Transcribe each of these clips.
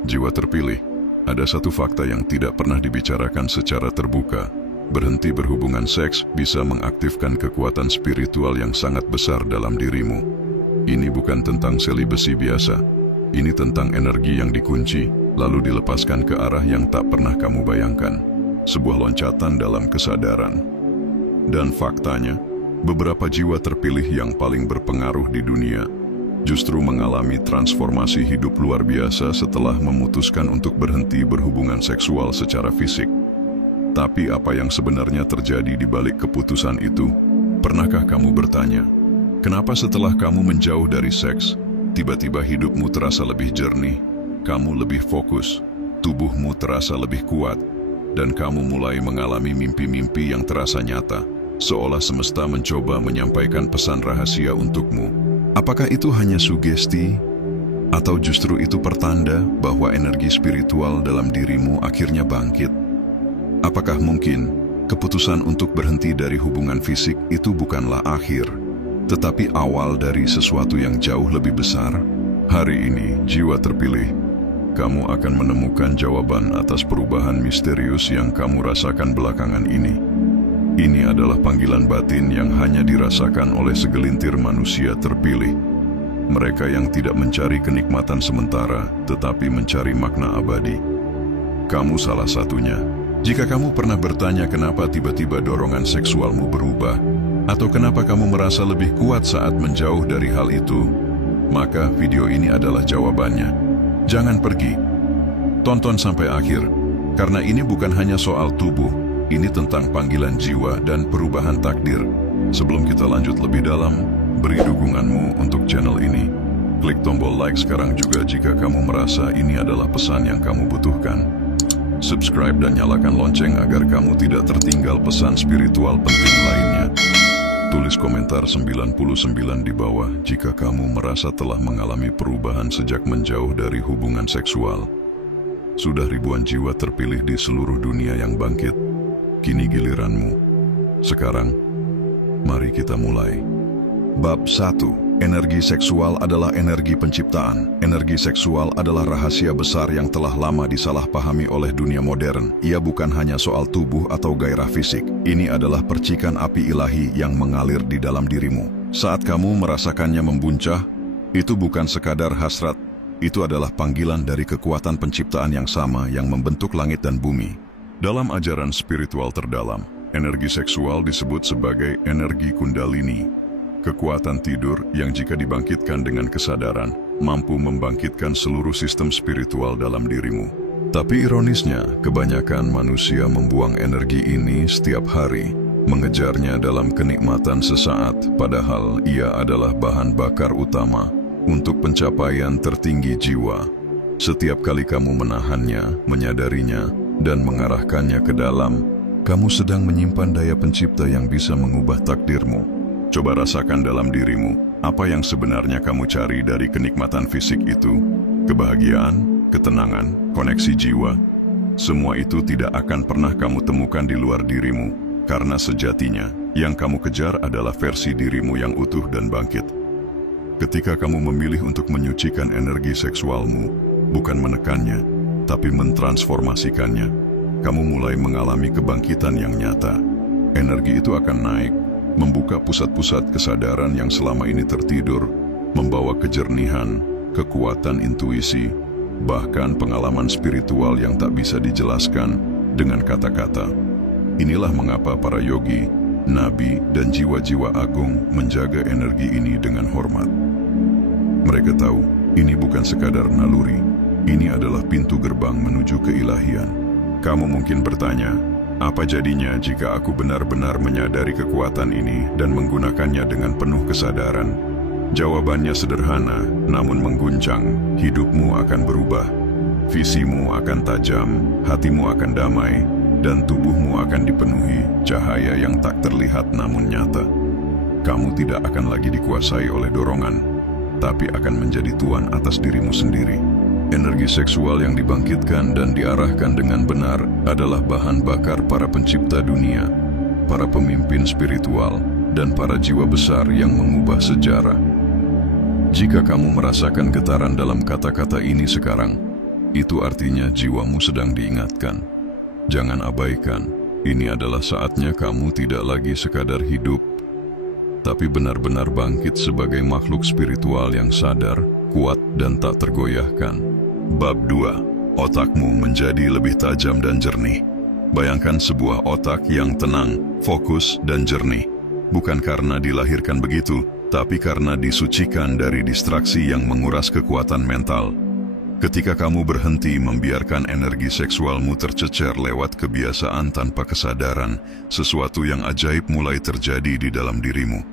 Jiwa terpilih, ada satu fakta yang tidak pernah dibicarakan secara terbuka. Berhenti berhubungan seks bisa mengaktifkan kekuatan spiritual yang sangat besar dalam dirimu. Ini bukan tentang seli besi biasa. Ini tentang energi yang dikunci, lalu dilepaskan ke arah yang tak pernah kamu bayangkan. Sebuah loncatan dalam kesadaran. Dan faktanya, beberapa jiwa terpilih yang paling berpengaruh di dunia justru mengalami transformasi hidup luar biasa setelah memutuskan untuk berhenti berhubungan seksual secara fisik. Tapi apa yang sebenarnya terjadi di balik keputusan itu? Pernahkah kamu bertanya, kenapa setelah kamu menjauh dari seks, tiba-tiba hidupmu terasa lebih jernih, kamu lebih fokus, tubuhmu terasa lebih kuat, dan kamu mulai mengalami mimpi-mimpi yang terasa nyata, seolah semesta mencoba menyampaikan pesan rahasia untukmu? Apakah itu hanya sugesti, atau justru itu pertanda bahwa energi spiritual dalam dirimu akhirnya bangkit? Apakah mungkin keputusan untuk berhenti dari hubungan fisik itu bukanlah akhir, tetapi awal dari sesuatu yang jauh lebih besar? Hari ini, jiwa terpilih, kamu akan menemukan jawaban atas perubahan misterius yang kamu rasakan belakangan ini. Ini adalah panggilan batin yang hanya dirasakan oleh segelintir manusia terpilih. Mereka yang tidak mencari kenikmatan sementara, tetapi mencari makna abadi. Kamu salah satunya. Jika kamu pernah bertanya kenapa tiba-tiba dorongan seksualmu berubah, atau kenapa kamu merasa lebih kuat saat menjauh dari hal itu, maka video ini adalah jawabannya. Jangan pergi. Tonton sampai akhir, karena ini bukan hanya soal tubuh. Ini tentang panggilan jiwa dan perubahan takdir. Sebelum kita lanjut lebih dalam, beri dukunganmu untuk channel ini. Klik tombol like sekarang juga jika kamu merasa ini adalah pesan yang kamu butuhkan. Subscribe dan nyalakan lonceng agar kamu tidak tertinggal pesan spiritual penting lainnya. Tulis komentar 99 di bawah jika kamu merasa telah mengalami perubahan sejak menjauh dari hubungan seksual. Sudah ribuan jiwa terpilih di seluruh dunia yang bangkit. Kini giliranmu. Sekarang, mari kita mulai. Bab 1. Energi seksual adalah energi penciptaan. Energi seksual adalah rahasia besar yang telah lama disalahpahami oleh dunia modern. Ia bukan hanya soal tubuh atau gairah fisik. Ini adalah percikan api ilahi yang mengalir di dalam dirimu. Saat kamu merasakannya membuncah, itu bukan sekadar hasrat. Itu adalah panggilan dari kekuatan penciptaan yang sama yang membentuk langit dan bumi. Dalam ajaran spiritual terdalam, energi seksual disebut sebagai energi kundalini, kekuatan tidur yang jika dibangkitkan dengan kesadaran, mampu membangkitkan seluruh sistem spiritual dalam dirimu. Tapi ironisnya, kebanyakan manusia membuang energi ini setiap hari, mengejarnya dalam kenikmatan sesaat, padahal ia adalah bahan bakar utama untuk pencapaian tertinggi jiwa. Setiap kali kamu menahannya, menyadarinya, dan mengarahkannya ke dalam, kamu sedang menyimpan daya pencipta yang bisa mengubah takdirmu. Coba rasakan dalam dirimu, apa yang sebenarnya kamu cari dari kenikmatan fisik itu? Kebahagiaan, ketenangan, koneksi jiwa. Semua itu tidak akan pernah kamu temukan di luar dirimu, karena sejatinya, yang kamu kejar adalah versi dirimu yang utuh dan bangkit. Ketika kamu memilih untuk menyucikan energi seksualmu, bukan menekannya, tapi mentransformasikannya, kamu mulai mengalami kebangkitan yang nyata. Energi itu akan naik, membuka pusat-pusat kesadaran yang selama ini tertidur, membawa kejernihan, kekuatan intuisi, bahkan pengalaman spiritual yang tak bisa dijelaskan dengan kata-kata. Inilah mengapa para yogi, nabi, dan jiwa-jiwa agung menjaga energi ini dengan hormat. Mereka tahu, ini bukan sekadar naluri. Ini adalah pintu gerbang menuju keilahian. Kamu mungkin bertanya, apa jadinya jika aku benar-benar menyadari kekuatan ini dan menggunakannya dengan penuh kesadaran? Jawabannya sederhana, namun mengguncang. Hidupmu akan berubah. Visimu akan tajam, hatimu akan damai, dan tubuhmu akan dipenuhi cahaya yang tak terlihat namun nyata. Kamu tidak akan lagi dikuasai oleh dorongan, tapi akan menjadi tuan atas dirimu sendiri. Energi seksual yang dibangkitkan dan diarahkan dengan benar adalah bahan bakar para pencipta dunia, para pemimpin spiritual, dan para jiwa besar yang mengubah sejarah. Jika kamu merasakan getaran dalam kata-kata ini sekarang, Itu artinya jiwamu sedang diingatkan. Jangan abaikan, ini adalah saatnya kamu tidak lagi sekadar hidup, tapi benar-benar bangkit sebagai makhluk spiritual yang sadar, kuat, dan tak tergoyahkan. Bab 2. Otakmu menjadi lebih tajam dan jernih. Bayangkan sebuah otak yang tenang, fokus, dan jernih. Bukan karena dilahirkan begitu, tapi karena disucikan dari distraksi yang menguras kekuatan mental. Ketika kamu berhenti membiarkan energi seksualmu tercecer lewat kebiasaan tanpa kesadaran, sesuatu yang ajaib mulai terjadi di dalam dirimu.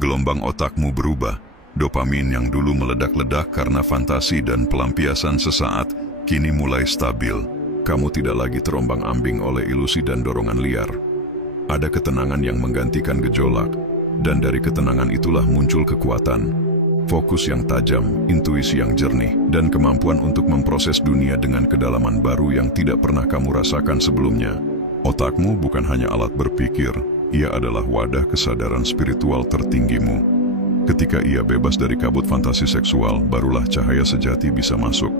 Gelombang otakmu berubah. Dopamin yang dulu meledak-ledak karena fantasi dan pelampiasan sesaat, kini mulai stabil. Kamu tidak lagi terombang-ambing oleh ilusi dan dorongan liar. Ada ketenangan yang menggantikan gejolak, dan dari ketenangan itulah muncul kekuatan. Fokus yang tajam, intuisi yang jernih, dan kemampuan untuk memproses dunia dengan kedalaman baru yang tidak pernah kamu rasakan sebelumnya. Otakmu bukan hanya alat berpikir, ia adalah wadah kesadaran spiritual tertinggimu. Ketika ia bebas dari kabut fantasi seksual, barulah cahaya sejati bisa masuk.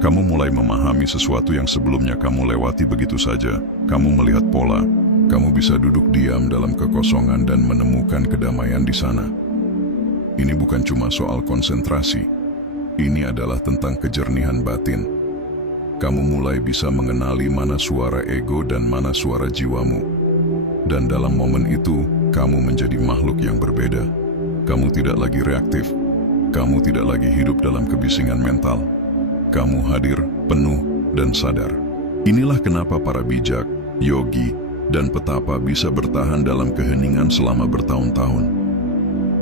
Kamu mulai memahami sesuatu yang sebelumnya kamu lewati begitu saja. Kamu melihat pola, kamu bisa duduk diam dalam kekosongan dan menemukan kedamaian di sana. Ini bukan cuma soal konsentrasi, ini adalah tentang kejernihan batin. Kamu mulai bisa mengenali mana suara ego dan mana suara jiwamu. Dan dalam momen itu, kamu menjadi makhluk yang berbeda. Kamu tidak lagi reaktif, kamu tidak lagi hidup dalam kebisingan mental. Kamu hadir, penuh, dan sadar. Inilah kenapa para bijak, yogi, dan petapa bisa bertahan dalam keheningan selama bertahun-tahun.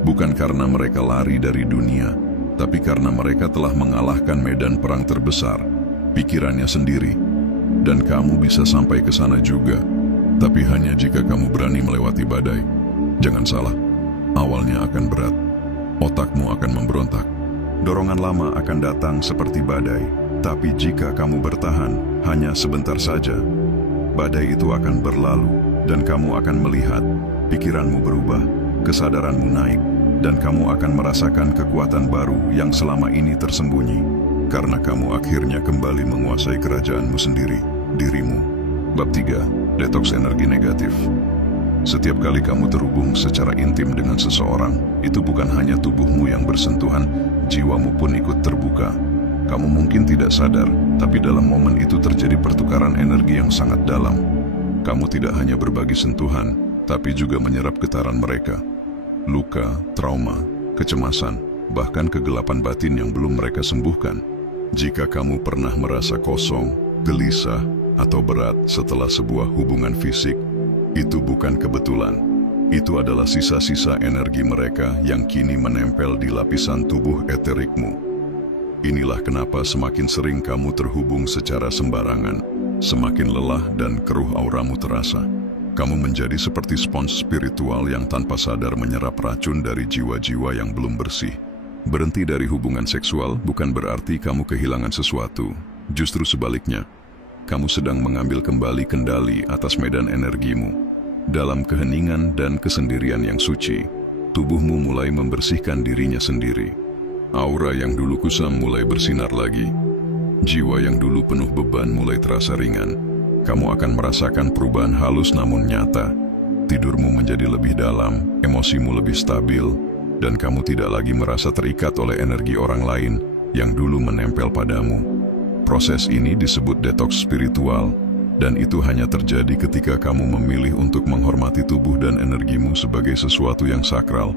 Bukan karena mereka lari dari dunia, tapi karena mereka telah mengalahkan medan perang terbesar, pikirannya sendiri. Dan kamu bisa sampai ke sana juga, tapi hanya jika kamu berani melewati badai. Jangan salah, awalnya akan berat, otakmu akan memberontak. Dorongan lama akan datang seperti badai, tapi jika kamu bertahan, hanya sebentar saja, badai itu akan berlalu, dan kamu akan melihat, pikiranmu berubah, kesadaranmu naik, dan kamu akan merasakan kekuatan baru yang selama ini tersembunyi, karena kamu akhirnya kembali menguasai kerajaanmu sendiri, dirimu. Bab 3. Detoks energi negatif. Setiap kali kamu terhubung secara intim dengan seseorang, itu bukan hanya tubuhmu yang bersentuhan, jiwamu pun ikut terbuka. Kamu mungkin tidak sadar, tapi dalam momen itu terjadi pertukaran energi yang sangat dalam. Kamu tidak hanya berbagi sentuhan, tapi juga menyerap getaran mereka. Luka, trauma, kecemasan, bahkan kegelapan batin yang belum mereka sembuhkan. Jika kamu pernah merasa kosong, gelisah, atau berat setelah sebuah hubungan fisik, itu bukan kebetulan. Itu adalah sisa-sisa energi mereka yang kini menempel di lapisan tubuh eterikmu. Inilah kenapa semakin sering kamu terhubung secara sembarangan, semakin lelah dan keruh auramu terasa. Kamu menjadi seperti spons spiritual yang tanpa sadar menyerap racun dari jiwa-jiwa yang belum bersih. Berhenti dari hubungan seksual bukan berarti kamu kehilangan sesuatu. Justru sebaliknya, kamu sedang mengambil kembali kendali atas medan energimu. Dalam keheningan dan kesendirian yang suci, tubuhmu mulai membersihkan dirinya sendiri. Aura yang dulu kusam mulai bersinar lagi. Jiwa yang dulu penuh beban mulai terasa ringan. Kamu akan merasakan perubahan halus namun nyata. Tidurmu menjadi lebih dalam, emosimu lebih stabil, dan kamu tidak lagi merasa terikat oleh energi orang lain yang dulu menempel padamu. Proses ini disebut detoks spiritual, dan itu hanya terjadi ketika kamu memilih untuk menghormati tubuh dan energimu sebagai sesuatu yang sakral,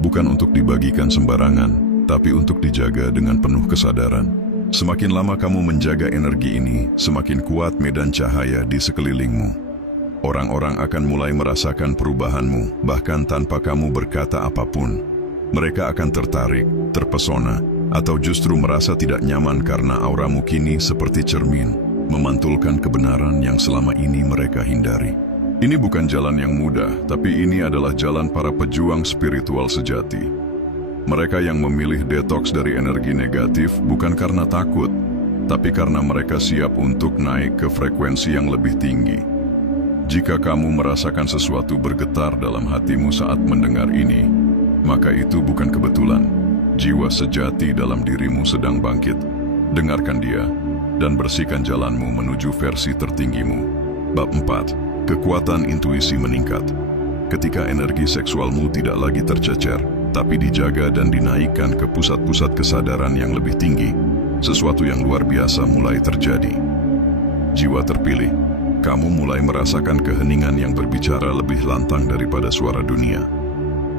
bukan untuk dibagikan sembarangan, tapi untuk dijaga dengan penuh kesadaran. Semakin lama kamu menjaga energi ini, semakin kuat medan cahaya di sekelilingmu. Orang-orang akan mulai merasakan perubahanmu, bahkan tanpa kamu berkata apapun. Mereka akan tertarik, terpesona, atau justru merasa tidak nyaman karena auramu kini seperti cermin, memantulkan kebenaran yang selama ini mereka hindari. Ini bukan jalan yang mudah, tapi ini adalah jalan para pejuang spiritual sejati. Mereka yang memilih detoks dari energi negatif bukan karena takut, tapi karena mereka siap untuk naik ke frekuensi yang lebih tinggi. Jika kamu merasakan sesuatu bergetar dalam hatimu saat mendengar ini, maka itu bukan kebetulan. Jiwa sejati dalam dirimu sedang bangkit. Dengarkan dia. dan bersihkan jalanmu menuju versi tertinggimu. Bab 4. Kekuatan intuisi meningkat. Ketika energi seksualmu tidak lagi tercecer, tapi dijaga dan dinaikkan ke pusat-pusat kesadaran yang lebih tinggi, sesuatu yang luar biasa mulai terjadi. Jiwa terpilih, kamu mulai merasakan keheningan yang berbicara lebih lantang daripada suara dunia.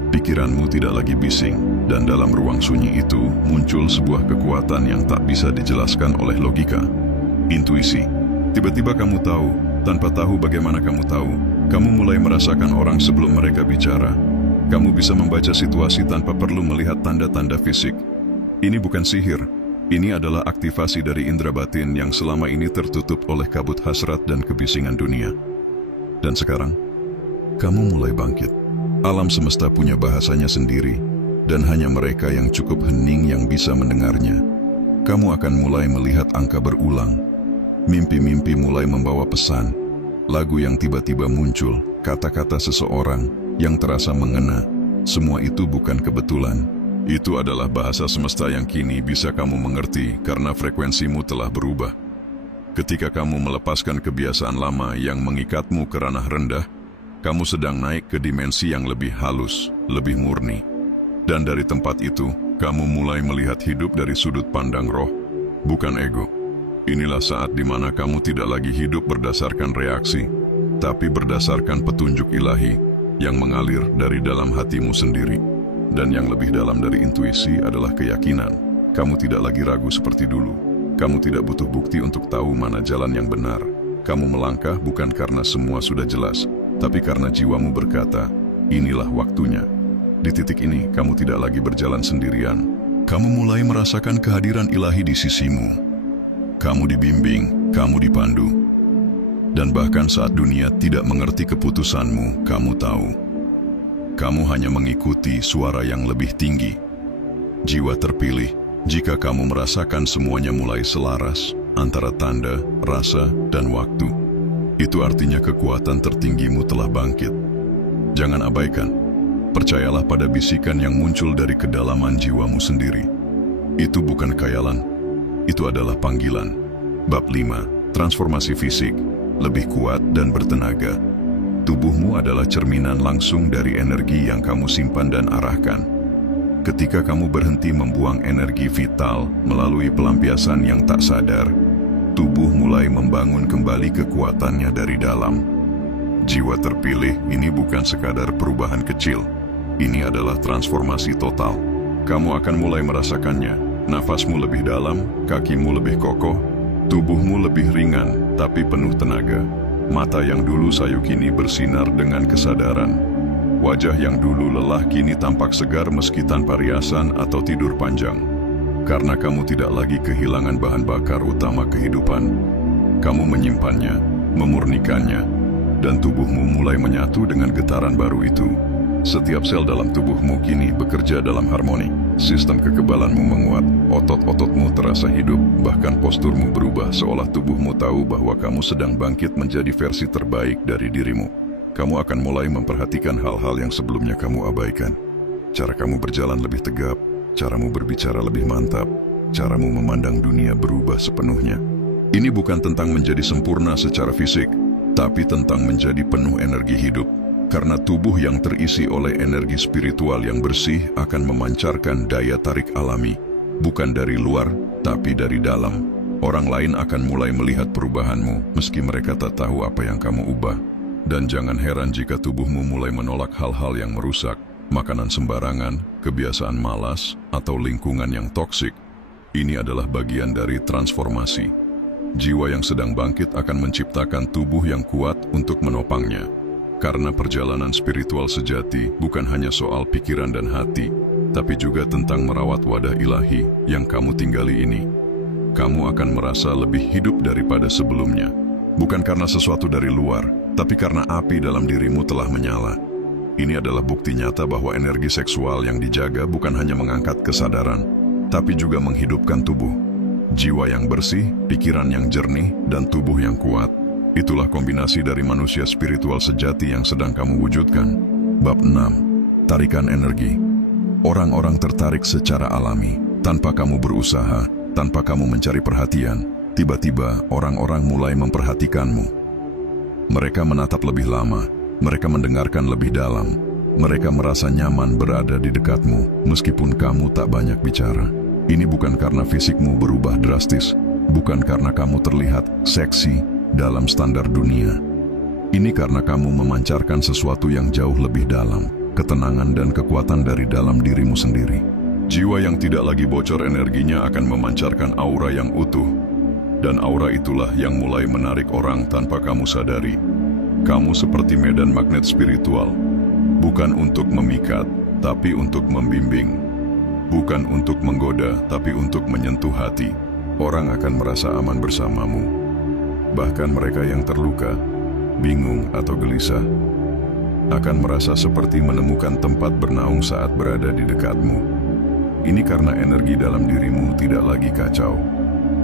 Pikiranmu tidak lagi bising, dan dalam ruang sunyi itu muncul sebuah kekuatan yang tak bisa dijelaskan oleh logika. Intuisi. Tiba-tiba kamu tahu, tanpa tahu bagaimana kamu tahu. Kamu mulai merasakan orang sebelum mereka bicara. Kamu bisa membaca situasi tanpa perlu melihat tanda-tanda fisik. Ini bukan sihir. Ini adalah aktivasi dari indera batin yang selama ini tertutup oleh kabut hasrat dan kebisingan dunia. Dan sekarang, kamu mulai bangkit. Alam semesta punya bahasanya sendiri, dan hanya mereka yang cukup hening yang bisa mendengarnya. Kamu akan mulai melihat angka berulang. Mimpi-mimpi mulai membawa pesan. Lagu yang tiba-tiba muncul, kata-kata seseorang yang terasa mengena. Semua itu bukan kebetulan. Itu adalah bahasa semesta yang kini bisa kamu mengerti karena frekuensimu telah berubah. Ketika kamu melepaskan kebiasaan lama yang mengikatmu ke ranah rendah, kamu sedang naik ke dimensi yang lebih halus, lebih murni. Dan dari tempat itu, kamu mulai melihat hidup dari sudut pandang roh, bukan ego. Inilah saat di mana kamu tidak lagi hidup berdasarkan reaksi, tapi berdasarkan petunjuk ilahi yang mengalir dari dalam hatimu sendiri. Dan yang lebih dalam dari intuisi adalah keyakinan. Kamu tidak lagi ragu seperti dulu. Kamu tidak butuh bukti untuk tahu mana jalan yang benar. Kamu melangkah bukan karena semua sudah jelas, tapi karena jiwamu berkata, inilah waktunya. Di titik ini, kamu tidak lagi berjalan sendirian. Kamu mulai merasakan kehadiran ilahi di sisimu. Kamu dibimbing, kamu dipandu. Dan bahkan saat dunia tidak mengerti keputusanmu, kamu tahu. Kamu hanya mengikuti suara yang lebih tinggi. Jiwa terpilih, jika kamu merasakan semuanya mulai selaras antara tanda, rasa, dan waktu, itu artinya kekuatan tertinggimu telah bangkit. Jangan abaikan. Percayalah pada bisikan yang muncul dari kedalaman jiwamu sendiri. Itu bukan khayalan. Itu adalah panggilan. Bab 5. Transformasi fisik. Lebih kuat dan bertenaga. Tubuhmu adalah cerminan langsung dari energi yang kamu simpan dan arahkan. Ketika kamu berhenti membuang energi vital melalui pelampiasan yang tak sadar, tubuh mulai membangun kembali kekuatannya dari dalam. Jiwa terpilih ini bukan sekadar perubahan kecil. Ini adalah transformasi total. Kamu akan mulai merasakannya. Nafasmu lebih dalam, kakimu lebih kokoh, tubuhmu lebih ringan tapi penuh tenaga. Mata yang dulu sayu kini bersinar dengan kesadaran. Wajah yang dulu lelah kini tampak segar meski tanpa riasan atau tidur panjang. Karena kamu tidak lagi kehilangan bahan bakar utama kehidupan. Kamu menyimpannya, memurnikannya, dan tubuhmu mulai menyatu dengan getaran baru itu. Setiap sel dalam tubuhmu kini bekerja dalam harmoni. Sistem kekebalanmu menguat, otot-ototmu terasa hidup, bahkan posturmu berubah seolah tubuhmu tahu bahwa kamu sedang bangkit menjadi versi terbaik dari dirimu. Kamu akan mulai memperhatikan hal-hal yang sebelumnya kamu abaikan. Cara kamu berjalan lebih tegap, caramu berbicara lebih mantap, caramu memandang dunia berubah sepenuhnya. Ini bukan tentang menjadi sempurna secara fisik, tapi tentang menjadi penuh energi hidup. Karena tubuh yang terisi oleh energi spiritual yang bersih akan memancarkan daya tarik alami, bukan dari luar, tapi dari dalam. Orang lain akan mulai melihat perubahanmu, meski mereka tak tahu apa yang kamu ubah. Dan jangan heran jika tubuhmu mulai menolak hal-hal yang merusak, makanan sembarangan, kebiasaan malas, atau lingkungan yang toksik. Ini adalah bagian dari transformasi. Jiwa yang sedang bangkit akan menciptakan tubuh yang kuat untuk menopangnya. Karena perjalanan spiritual sejati bukan hanya soal pikiran dan hati, tapi juga tentang merawat wadah ilahi yang kamu tinggali ini. Kamu akan merasa lebih hidup daripada sebelumnya. Bukan karena sesuatu dari luar, tapi karena api dalam dirimu telah menyala. Ini adalah bukti nyata bahwa energi seksual yang dijaga bukan hanya mengangkat kesadaran, tapi juga menghidupkan tubuh. Jiwa yang bersih, pikiran yang jernih, dan tubuh yang kuat. Itulah kombinasi dari manusia spiritual sejati yang sedang kamu wujudkan. Bab 6. Tarikan energi. Orang-orang tertarik secara alami, tanpa kamu berusaha, tanpa kamu mencari perhatian. Tiba-tiba orang-orang mulai memperhatikanmu. Mereka menatap lebih lama, mereka mendengarkan lebih dalam, mereka merasa nyaman berada di dekatmu meskipun kamu tak banyak bicara. Ini bukan karena fisikmu berubah drastis, bukan karena kamu terlihat seksi dalam standar dunia. Ini karena kamu memancarkan sesuatu yang jauh lebih dalam, ketenangan dan kekuatan dari dalam dirimu sendiri. Jiwa yang tidak lagi bocor energinya akan memancarkan aura yang utuh, dan aura itulah yang mulai menarik orang tanpa kamu sadari. Kamu seperti medan magnet spiritual, bukan untuk memikat, tapi untuk membimbing. Bukan untuk menggoda, tapi untuk menyentuh hati. Orang akan merasa aman bersamamu. Bahkan mereka yang terluka, bingung atau gelisah, akan merasa seperti menemukan tempat bernaung saat berada di dekatmu. Ini karena energi dalam dirimu tidak lagi kacau.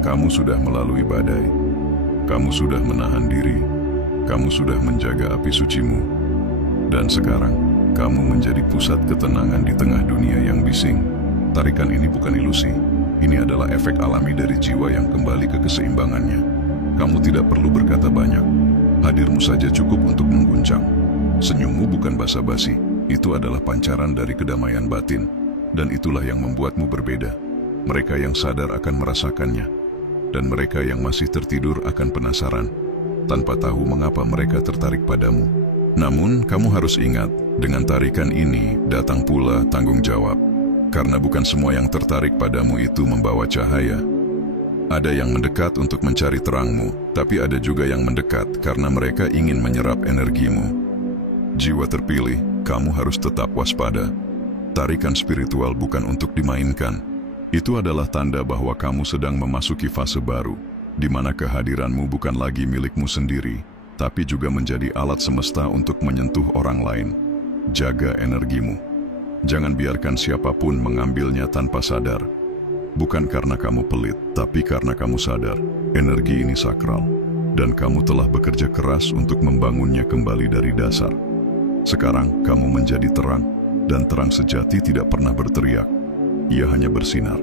Kamu sudah melalui badai. Kamu sudah menahan diri. Kamu sudah menjaga api sucimu. Dan sekarang, kamu menjadi pusat ketenangan di tengah dunia yang bising. Tarikan ini bukan ilusi. Ini adalah efek alami dari jiwa yang kembali ke keseimbangannya. Kamu tidak perlu berkata banyak. Hadirmu saja cukup untuk mengguncang. Senyummu bukan basa-basi. Itu adalah pancaran dari kedamaian batin. Dan itulah yang membuatmu berbeda. Mereka yang sadar akan merasakannya. Dan mereka yang masih tertidur akan penasaran, tanpa tahu mengapa mereka tertarik padamu. Namun, kamu harus ingat, dengan tarikan ini datang pula tanggung jawab. Karena bukan semua yang tertarik padamu itu membawa cahaya. Ada yang mendekat untuk mencari terangmu, tapi ada juga yang mendekat karena mereka ingin menyerap energimu. Jiwa terpilih, kamu harus tetap waspada. Tarikan spiritual bukan untuk dimainkan. Itu adalah tanda bahwa kamu sedang memasuki fase baru, di mana kehadiranmu bukan lagi milikmu sendiri, tapi juga menjadi alat semesta untuk menyentuh orang lain. Jaga energimu. Jangan biarkan siapapun mengambilnya tanpa sadar. Bukan karena kamu pelit, tapi karena kamu sadar, energi ini sakral, dan kamu telah bekerja keras untuk membangunnya kembali dari dasar. Sekarang, kamu menjadi terang, dan terang sejati tidak pernah berteriak. Ia hanya bersinar.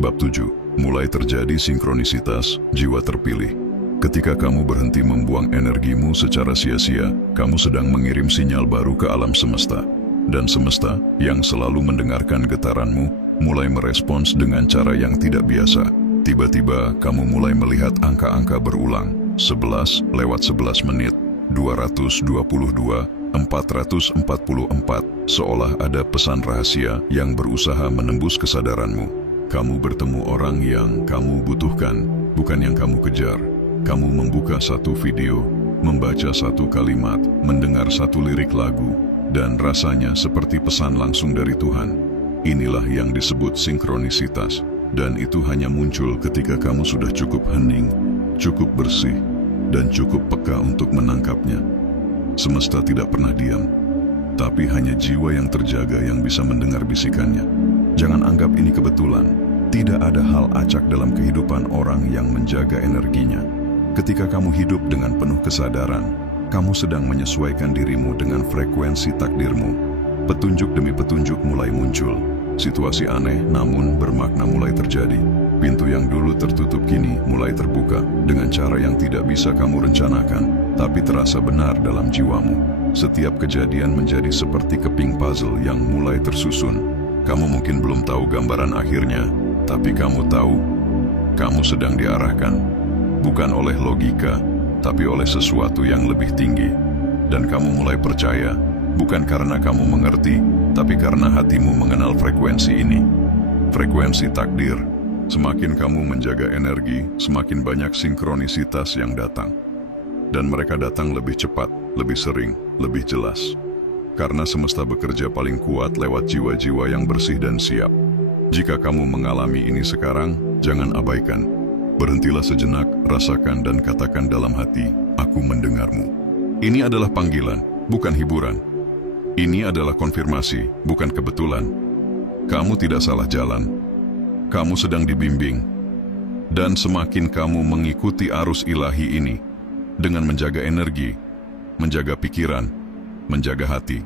Bab 7. Mulai terjadi sinkronisitas jiwa terpilih. Ketika kamu berhenti membuang energimu secara sia-sia, kamu sedang mengirim sinyal baru ke alam semesta. Dan semesta, yang selalu mendengarkan getaranmu, mulai merespons dengan cara yang tidak biasa. Tiba-tiba, kamu mulai melihat angka-angka berulang. 11 lewat 11 menit, 222, 444, seolah ada pesan rahasia yang berusaha menembus kesadaranmu. Kamu bertemu orang yang kamu butuhkan, bukan yang kamu kejar. Kamu membuka satu video, membaca satu kalimat, mendengar satu lirik lagu, dan rasanya seperti pesan langsung dari Tuhan. Inilah yang disebut sinkronisitas, dan itu hanya muncul ketika kamu sudah cukup hening, cukup bersih, dan cukup peka untuk menangkapnya. Semesta tidak pernah diam, tapi hanya jiwa yang terjaga yang bisa mendengar bisikannya. Jangan anggap ini kebetulan. Tidak ada hal acak dalam kehidupan orang yang menjaga energinya. Ketika kamu hidup dengan penuh kesadaran, kamu sedang menyesuaikan dirimu dengan frekuensi takdirmu. Petunjuk demi petunjuk mulai muncul. Situasi aneh namun bermakna mulai terjadi. Pintu yang dulu tertutup kini mulai terbuka dengan cara yang tidak bisa kamu rencanakan, tapi terasa benar dalam jiwamu. Setiap kejadian menjadi seperti keping puzzle yang mulai tersusun. Kamu mungkin belum tahu gambaran akhirnya, tapi kamu tahu, kamu sedang diarahkan, bukan oleh logika, tapi oleh sesuatu yang lebih tinggi. Dan kamu mulai percaya, bukan karena kamu mengerti, tapi karena hatimu mengenal frekuensi ini. Frekuensi takdir. Semakin kamu menjaga energi, semakin banyak sinkronisitas yang datang. Dan mereka datang lebih cepat, lebih sering, lebih jelas. Karena semesta bekerja paling kuat lewat jiwa-jiwa yang bersih dan siap. Jika kamu mengalami ini sekarang, jangan abaikan. Berhentilah sejenak, rasakan dan katakan dalam hati, aku mendengarmu. Ini adalah panggilan, bukan hiburan. Ini adalah konfirmasi, bukan kebetulan. Kamu tidak salah jalan. Kamu sedang dibimbing. Dan semakin kamu mengikuti arus ilahi ini, dengan menjaga energi, menjaga pikiran, menjaga hati,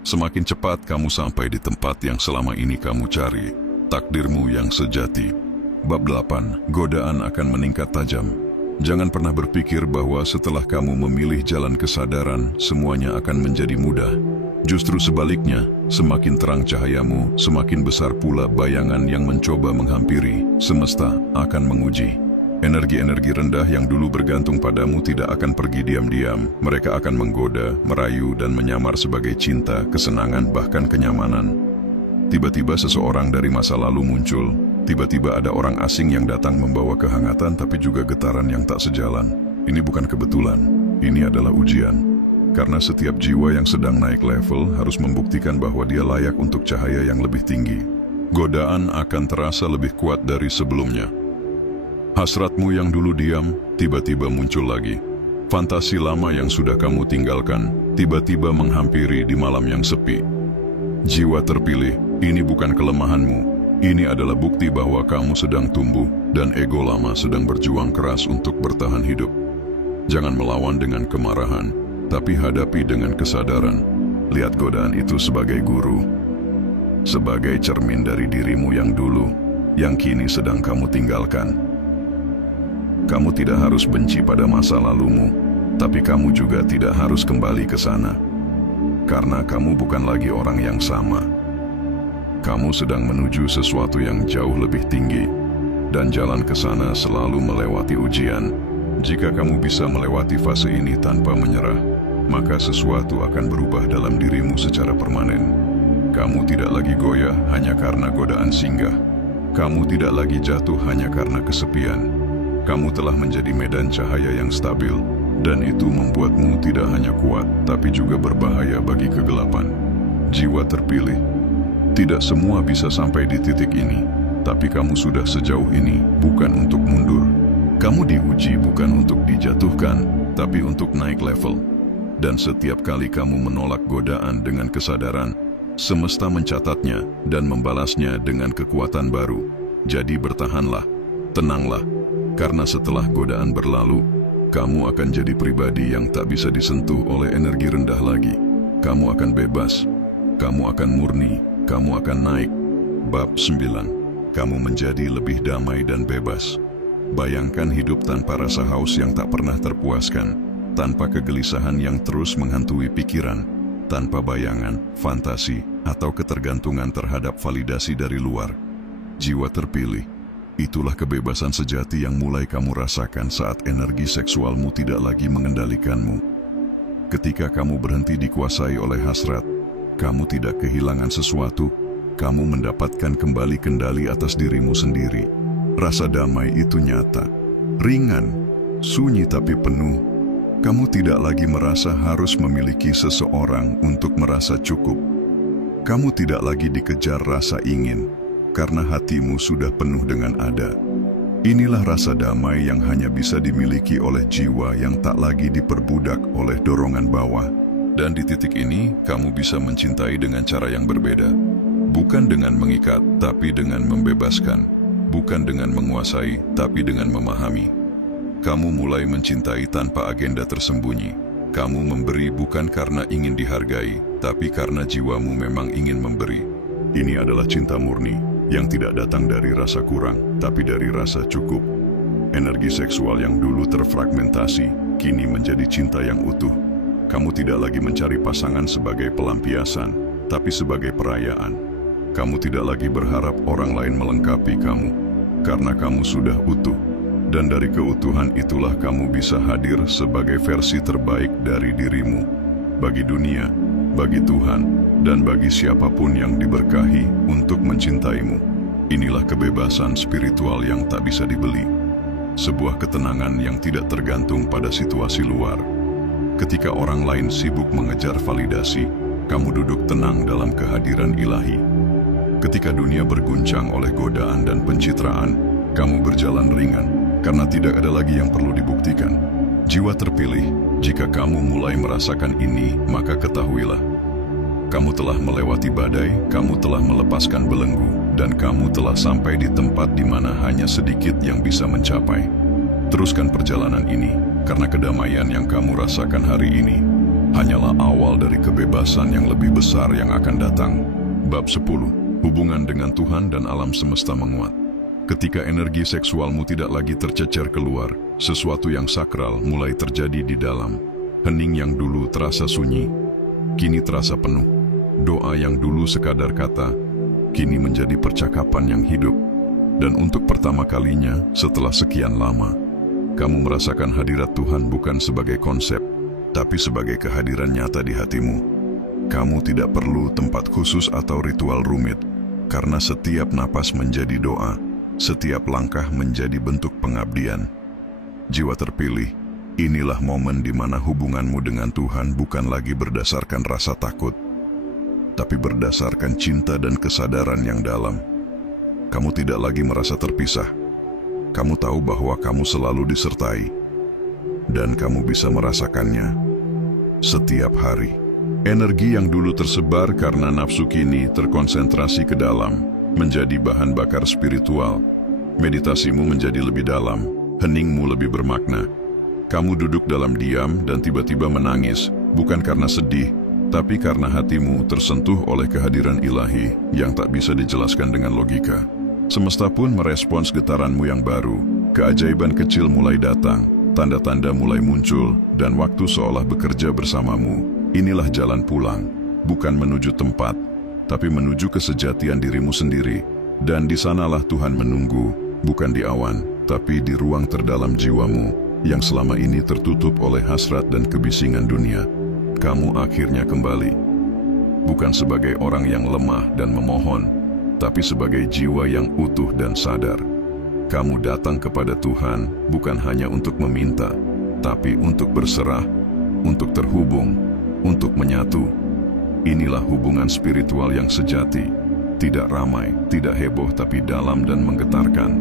semakin cepat kamu sampai di tempat yang selama ini kamu cari, takdirmu yang sejati. Bab 8. Godaan akan meningkat tajam. Jangan pernah berpikir bahwa setelah kamu memilih jalan kesadaran, semuanya akan menjadi mudah. Justru sebaliknya, semakin terang cahayamu, semakin besar pula bayangan yang mencoba menghampiri. Semesta akan menguji. Energi-energi rendah yang dulu bergantung padamu tidak akan pergi diam-diam. Mereka akan menggoda, merayu, dan menyamar sebagai cinta, kesenangan, bahkan kenyamanan. Tiba-tiba seseorang dari masa lalu muncul. Tiba-tiba ada orang asing yang datang membawa kehangatan tapi juga getaran yang tak sejalan. Ini bukan kebetulan, ini adalah ujian. Karena setiap jiwa yang sedang naik level harus membuktikan bahwa dia layak untuk cahaya yang lebih tinggi. Godaan akan terasa lebih kuat dari sebelumnya. Hasratmu yang dulu diam, tiba-tiba muncul lagi. Fantasi lama yang sudah kamu tinggalkan, tiba-tiba menghampiri di malam yang sepi. Jiwa terpilih, ini bukan kelemahanmu. Ini adalah bukti bahwa kamu sedang tumbuh dan ego lama sedang berjuang keras untuk bertahan hidup. Jangan melawan dengan kemarahan, tapi hadapi dengan kesadaran. Lihat godaan itu sebagai guru, sebagai cermin dari dirimu yang dulu, yang kini sedang kamu tinggalkan. Kamu tidak harus benci pada masa lalumu, tapi kamu juga tidak harus kembali ke sana. Karena kamu bukan lagi orang yang sama. Kamu sedang menuju sesuatu yang jauh lebih tinggi, dan jalan ke sana selalu melewati ujian. Jika kamu bisa melewati fase ini tanpa menyerah, maka sesuatu akan berubah dalam dirimu secara permanen. Kamu tidak lagi goyah hanya karena godaan singgah. Kamu tidak lagi jatuh hanya karena kesepian. Kamu telah menjadi medan cahaya yang stabil, dan itu membuatmu tidak hanya kuat, tapi juga berbahaya bagi kegelapan. Jiwa terpilih. Tidak semua bisa sampai di titik ini, tapi kamu sudah sejauh ini, bukan untuk mundur. Kamu diuji bukan untuk dijatuhkan, tapi untuk naik level. Dan setiap kali kamu menolak godaan dengan kesadaran, semesta mencatatnya dan membalasnya dengan kekuatan baru. Jadi bertahanlah, tenanglah, karena setelah godaan berlalu, kamu akan jadi pribadi yang tak bisa disentuh oleh energi rendah lagi. Kamu akan bebas, kamu akan murni, kamu akan naik. Bab 9. Kamu menjadi lebih damai dan bebas. Bayangkan hidup tanpa rasa haus yang tak pernah terpuaskan, tanpa kegelisahan yang terus menghantui pikiran, tanpa bayangan, fantasi, atau ketergantungan terhadap validasi dari luar. Jiwa terpilih. Itulah kebebasan sejati yang mulai kamu rasakan saat energi seksualmu tidak lagi mengendalikanmu. Ketika kamu berhenti dikuasai oleh hasrat, kamu tidak kehilangan sesuatu, kamu mendapatkan kembali kendali atas dirimu sendiri. Rasa damai itu nyata, ringan, sunyi tapi penuh. Kamu tidak lagi merasa harus memiliki seseorang untuk merasa cukup. Kamu tidak lagi dikejar rasa ingin, karena hatimu sudah penuh dengan ada. Inilah rasa damai yang hanya bisa dimiliki oleh jiwa yang tak lagi diperbudak oleh dorongan bawah. Dan di titik ini, kamu bisa mencintai dengan cara yang berbeda. Bukan dengan mengikat, tapi dengan membebaskan. Bukan dengan menguasai, tapi dengan memahami. Kamu mulai mencintai tanpa agenda tersembunyi. Kamu memberi bukan karena ingin dihargai, tapi karena jiwamu memang ingin memberi. Ini adalah cinta murni, yang tidak datang dari rasa kurang, tapi dari rasa cukup. Energi seksual yang dulu terfragmentasi, kini menjadi cinta yang utuh. Kamu tidak lagi mencari pasangan sebagai pelampiasan, tapi sebagai perayaan. Kamu tidak lagi berharap orang lain melengkapi kamu, karena kamu sudah utuh. Dan dari keutuhan itulah kamu bisa hadir sebagai versi terbaik dari dirimu. Bagi dunia, bagi Tuhan, dan bagi siapapun yang diberkahi untuk mencintaimu. Inilah kebebasan spiritual yang tak bisa dibeli. Sebuah ketenangan yang tidak tergantung pada situasi luar. Ketika orang lain sibuk mengejar validasi, kamu duduk tenang dalam kehadiran ilahi. Ketika dunia berguncang oleh godaan dan pencitraan, kamu berjalan ringan, karena tidak ada lagi yang perlu dibuktikan. Jiwa terpilih, jika kamu mulai merasakan ini, maka ketahuilah. Kamu telah melewati badai, kamu telah melepaskan belenggu, dan kamu telah sampai di tempat di mana hanya sedikit yang bisa mencapai. Teruskan perjalanan ini, karena kedamaian yang kamu rasakan hari ini hanyalah awal dari kebebasan yang lebih besar yang akan datang. Bab 10. Hubungan dengan Tuhan dan alam semesta menguat. Ketika energi seksualmu tidak lagi tercecer keluar, sesuatu yang sakral mulai terjadi di dalam. Hening yang dulu terasa sunyi, kini terasa penuh. Doa yang dulu sekadar kata, kini menjadi percakapan yang hidup. Dan untuk pertama kalinya setelah sekian lama, kamu merasakan hadirat Tuhan bukan sebagai konsep, tapi sebagai kehadiran nyata di hatimu. Kamu tidak perlu tempat khusus atau ritual rumit, karena setiap napas menjadi doa. Setiap langkah menjadi bentuk pengabdian. Jiwa terpilih, inilah momen di mana hubunganmu dengan Tuhan bukan lagi berdasarkan rasa takut, tapi berdasarkan cinta dan kesadaran yang dalam. Kamu tidak lagi merasa terpisah. Kamu tahu bahwa kamu selalu disertai, dan kamu bisa merasakannya setiap hari. Energi yang dulu tersebar karena nafsu kini terkonsentrasi ke dalam, menjadi bahan bakar spiritual. Meditasimu menjadi lebih dalam, heningmu lebih bermakna. Kamu duduk dalam diam dan tiba-tiba menangis, bukan karena sedih, tapi karena hatimu tersentuh oleh kehadiran ilahi yang tak bisa dijelaskan dengan logika. Semesta pun merespons getaranmu yang baru. Keajaiban kecil mulai datang, tanda-tanda mulai muncul, dan waktu seolah bekerja bersamamu. Inilah jalan pulang, bukan menuju tempat, tapi menuju kesejatian dirimu sendiri. Dan di sanalah Tuhan menunggu, bukan di awan, tapi di ruang terdalam jiwamu, yang selama ini tertutup oleh hasrat dan kebisingan dunia. Kamu akhirnya kembali, bukan sebagai orang yang lemah dan memohon, tapi sebagai jiwa yang utuh dan sadar. Kamu datang kepada Tuhan, bukan hanya untuk meminta, tapi untuk berserah, untuk terhubung, untuk menyatu. Inilah hubungan spiritual yang sejati, tidak ramai, tidak heboh, tapi dalam dan menggetarkan.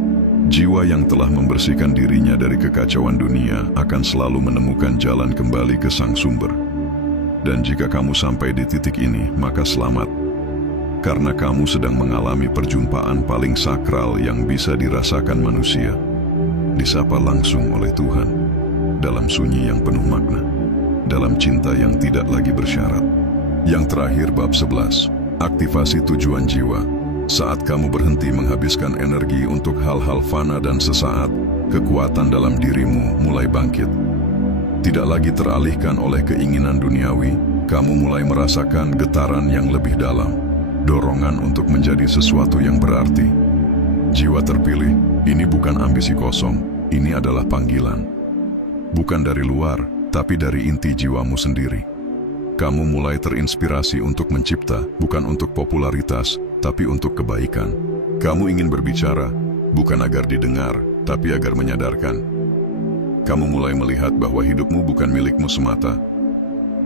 Jiwa yang telah membersihkan dirinya dari kekacauan dunia akan selalu menemukan jalan kembali ke sang sumber. Dan jika kamu sampai di titik ini, maka selamat. Karena kamu sedang mengalami perjumpaan paling sakral yang bisa dirasakan manusia. Disapa langsung oleh Tuhan, dalam sunyi yang penuh makna, dalam cinta yang tidak lagi bersyarat. Yang terakhir, bab 11, aktivasi tujuan jiwa. Saat kamu berhenti menghabiskan energi untuk hal-hal fana dan sesaat, kekuatan dalam dirimu mulai bangkit. Tidak lagi teralihkan oleh keinginan duniawi, kamu mulai merasakan getaran yang lebih dalam, dorongan untuk menjadi sesuatu yang berarti. Jiwa terpilih, ini bukan ambisi kosong, ini adalah panggilan. Bukan dari luar, tapi dari inti jiwamu sendiri. Kamu mulai terinspirasi untuk mencipta, bukan untuk popularitas, tapi untuk kebaikan. Kamu ingin berbicara, bukan agar didengar, tapi agar menyadarkan. Kamu mulai melihat bahwa hidupmu bukan milikmu semata.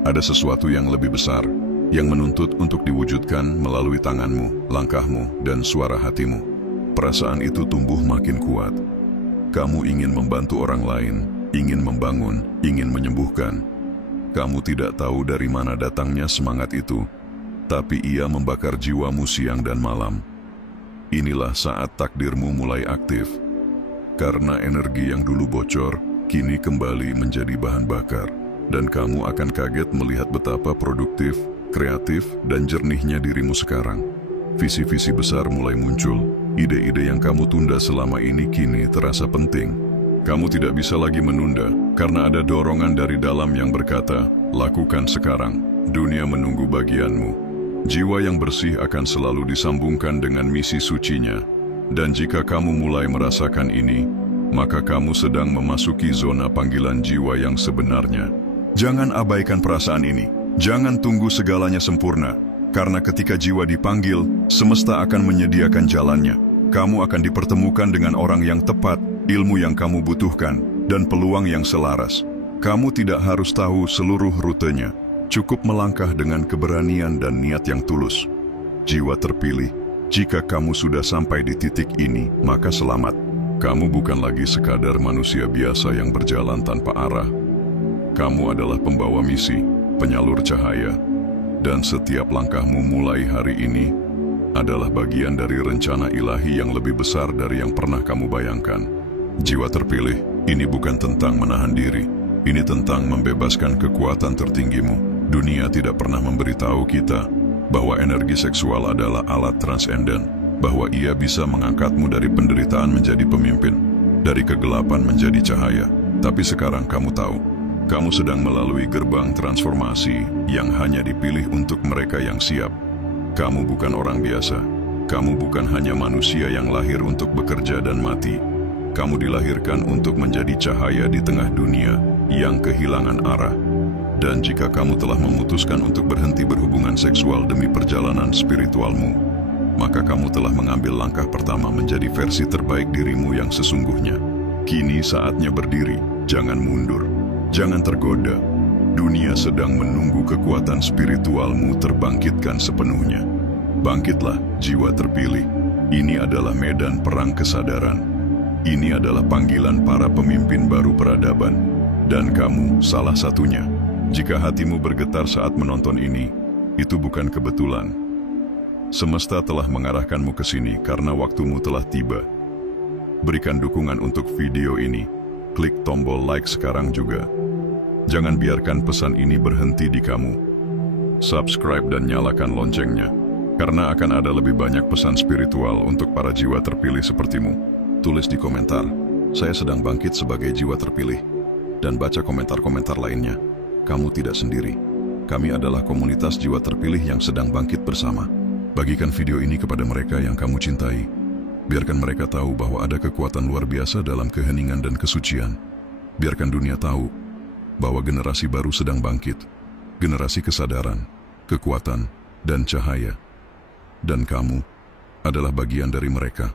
Ada sesuatu yang lebih besar, yang menuntut untuk diwujudkan melalui tanganmu, langkahmu, dan suara hatimu. Perasaan itu tumbuh makin kuat. Kamu ingin membantu orang lain, ingin membangun, ingin menyembuhkan. Kamu tidak tahu dari mana datangnya semangat itu, tapi ia membakar jiwamu siang dan malam. Inilah saat takdirmu mulai aktif, karena energi yang dulu bocor, kini kembali menjadi bahan bakar, dan kamu akan kaget melihat betapa produktif, kreatif, dan jernihnya dirimu sekarang. Visi-visi besar mulai muncul, ide-ide yang kamu tunda selama ini kini terasa penting. Kamu tidak bisa lagi menunda, karena ada dorongan dari dalam yang berkata, lakukan sekarang, dunia menunggu bagianmu. Jiwa yang bersih akan selalu disambungkan dengan misi sucinya. Dan jika kamu mulai merasakan ini, maka kamu sedang memasuki zona panggilan jiwa yang sebenarnya. Jangan abaikan perasaan ini, jangan tunggu segalanya sempurna, karena ketika jiwa dipanggil, semesta akan menyediakan jalannya. Kamu akan dipertemukan dengan orang yang tepat, ilmu yang kamu butuhkan, dan peluang yang selaras. Kamu tidak harus tahu seluruh rutenya, cukup melangkah dengan keberanian dan niat yang tulus. Jiwa terpilih, jika kamu sudah sampai di titik ini, maka selamat. Kamu bukan lagi sekadar manusia biasa yang berjalan tanpa arah. Kamu adalah pembawa misi, penyalur cahaya, dan setiap langkahmu mulai hari ini adalah bagian dari rencana ilahi yang lebih besar dari yang pernah kamu bayangkan. Jiwa terpilih, ini bukan tentang menahan diri, ini tentang membebaskan kekuatan tertinggimu. Dunia tidak pernah memberitahu kita bahwa energi seksual adalah alat transenden, bahwa Ia bisa mengangkatmu dari penderitaan menjadi pemimpin, dari kegelapan menjadi cahaya. Tapi sekarang kamu tahu, kamu sedang melalui gerbang transformasi yang hanya dipilih untuk mereka yang siap. Kamu bukan orang biasa. Kamu bukan hanya manusia yang lahir untuk bekerja dan mati. Kamu dilahirkan untuk menjadi cahaya di tengah dunia yang kehilangan arah. Dan jika kamu telah memutuskan untuk berhenti berhubungan seksual demi perjalanan spiritualmu, maka kamu telah mengambil langkah pertama menjadi versi terbaik dirimu yang sesungguhnya. Kini saatnya berdiri, jangan mundur, jangan tergoda. Dunia sedang menunggu kekuatan spiritualmu terbangkitkan sepenuhnya. Bangkitlah, jiwa terpilih. Ini adalah medan perang kesadaran. Ini adalah panggilan para pemimpin baru peradaban. Dan kamu salah satunya. Jika hatimu bergetar saat menonton ini, itu bukan kebetulan. Semesta telah mengarahkanmu ke sini karena waktumu telah tiba. Berikan dukungan untuk video ini. Klik tombol like sekarang juga. Jangan biarkan pesan ini berhenti di kamu. Subscribe dan nyalakan loncengnya, karena akan ada lebih banyak pesan spiritual untuk para jiwa terpilih sepertimu. Tulis di komentar, saya sedang bangkit sebagai jiwa terpilih. Dan baca komentar-komentar lainnya. Kamu tidak sendiri. Kami adalah komunitas jiwa terpilih yang sedang bangkit bersama. Bagikan video ini kepada mereka yang kamu cintai. Biarkan mereka tahu bahwa ada kekuatan luar biasa dalam keheningan dan kesucian. Biarkan dunia tahu bahwa generasi baru sedang bangkit. Generasi kesadaran, kekuatan, dan cahaya. Dan kamu adalah bagian dari mereka.